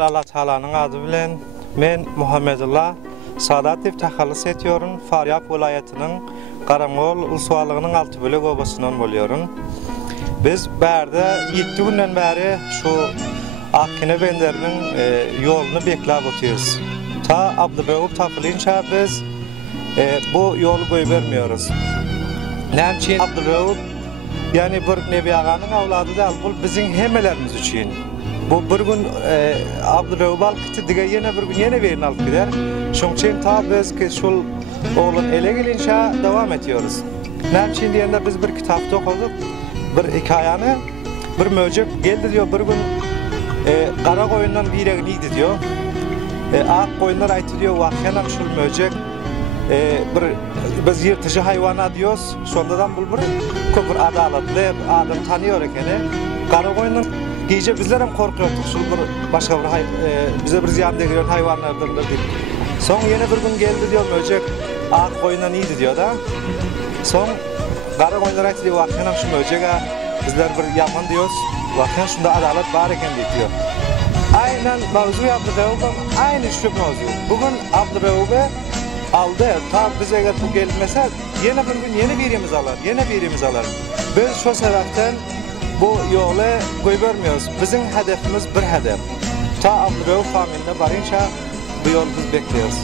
Allah Taala'nın adı bilen men Muhammedullah Sadativ tahallus ediyorum. Faryap vilayetinin Qaramol ulsualığının altı bölük obasynyň bolýarym. Biz bärde 7 günden bäri şu Akkine benderinin yolunu bekläp otyarys. Ta Abdurrahman tapylynça biz bu yolu goýup bermiyoruz. Näçe Abdurrahman yani bir Nebi Aganyň awlady däl, bu biziň hemmelerimiz üçin. Bu bir gün Abdurrahman balkyty dige ýene bir gün ýene berini alyp gider. Şoň üçin ta biz şol oğlun ele gelinçe devam ediyoruz. Näçe diýende biz bir kitapda okuduk. Bir hikayany bir möjek geldi diyor bir gün qara goýundan biregi neydi diyor. Ak goýunlar aýtdy diyor wagtynam şol möjek biz ýyrtyjy haýwana diýos. Şondadan bu bir köpür adalatly adam tanýar ekeni. Qara goýundan gije bizler hem korkýardyk şol bir başga bir bize bir ziýan degen haýwanlardan diýip. Soň ýene bir gün geldi diyor möjek ak goýundan neydi diyor da. Soň qara goýunlar aýtdy diyor wagtynam şu möjege bizler bir ýaman diýos. Wagtyn şunda adalat bar eken diýiyor. Aynen mawzu Abdurrahman aynı şu mawzu. Bugün Abdurrahman aldı. Ta bize eger bu gelmese ýene bir gün ýene birimiz alar, ýene birimiz alar. Biz şu sebäpden bu ýoly goýup bermiyoruz. Biziň hedefimiz bir hedef. Ta Abdurrahman familine barynça bu ýoly biz bekliyoruz.